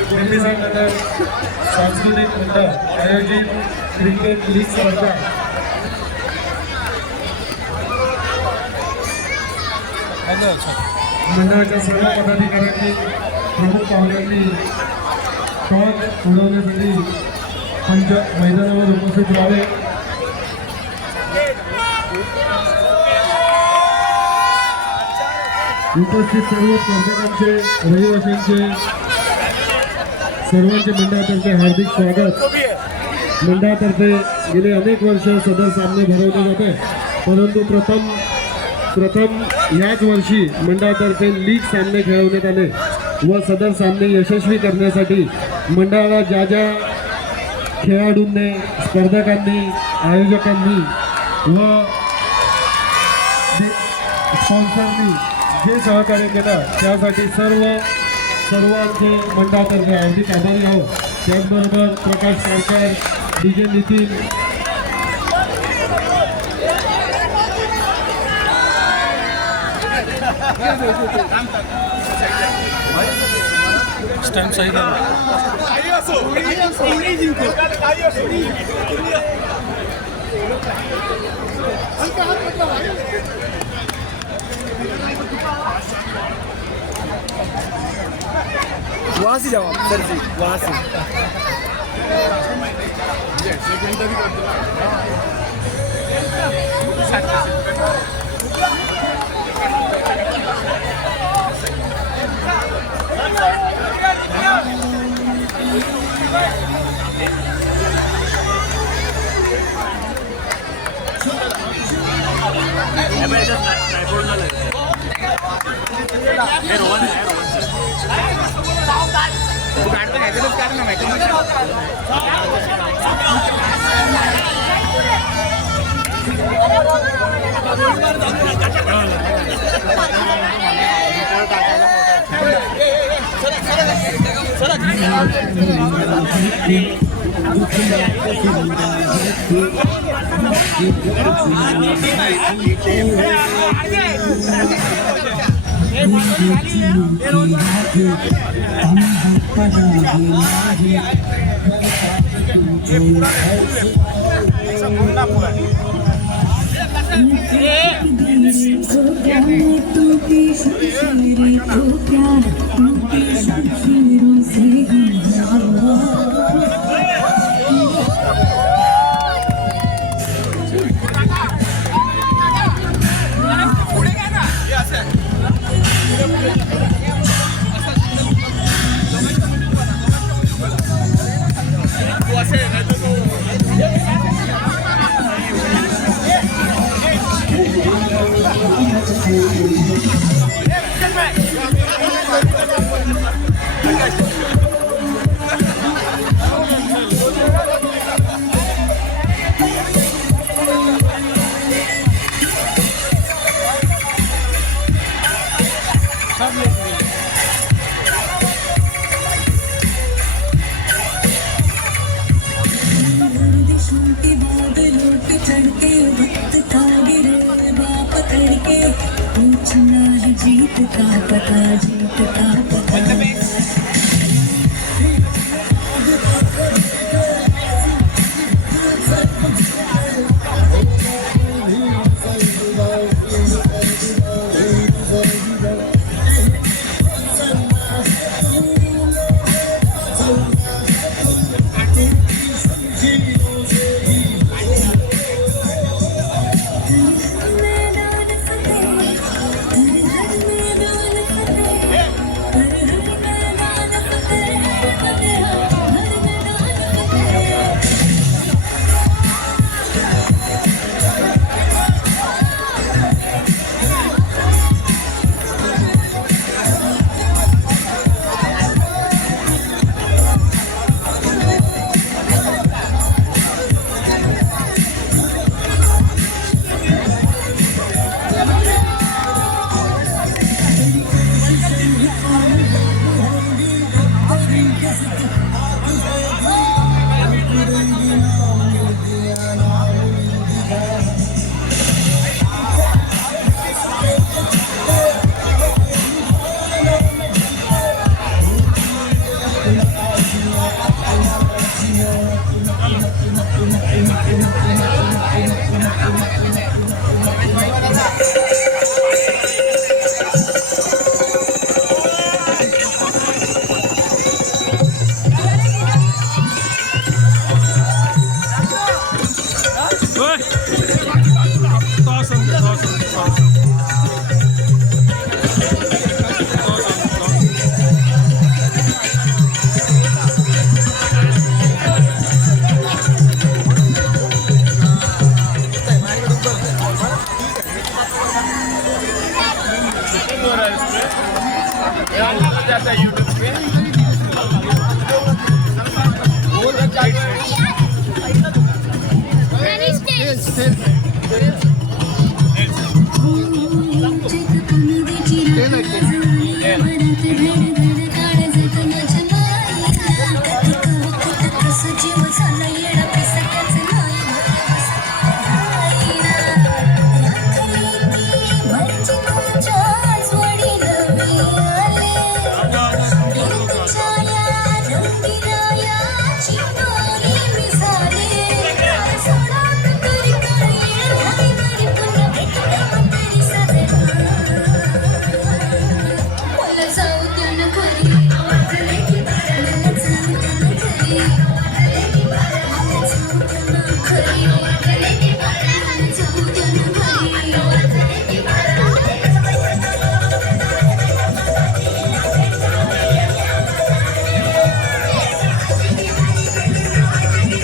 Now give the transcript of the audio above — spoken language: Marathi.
नगर सांस्कृतिक मंडळ आयोजित क्रिकेट लीग स्पर्धा मंडळाच्या सर्व पदाधिकाऱ्यांनी प्रमुख पाहुण्यांनी टॉस उडवण्यासाठी मैदानावर उपस्थित राहावे. उपस्थित सर्व स्पर्धकांचे रहिवाशांचे सर्वांचे मंडळातर्फे हार्दिक स्वागत. मंडळातर्फे गेले अनेक वर्ष सदर सामने भरवले जाते, परंतु प्रथम याच वर्षी मंडळातर्फे लीग सामने खेळवण्यात आले व सदर सामने यशस्वी करण्यासाठी मंडळाला ज्या ज्या खेळाडूंनी, स्पर्धकांनी, आयोजकांनी व स्पॉन्सरनी जे सहकार्य केलं त्यासाठी सर्वांचे मंडळातर्फे हार्दिक आभारी आहोत. त्याचबरोबर प्रकाश सरकार, डीजे नितीन, स्टॅम्प सही वहाँ से जाओ सर जी, वहाँ से आहे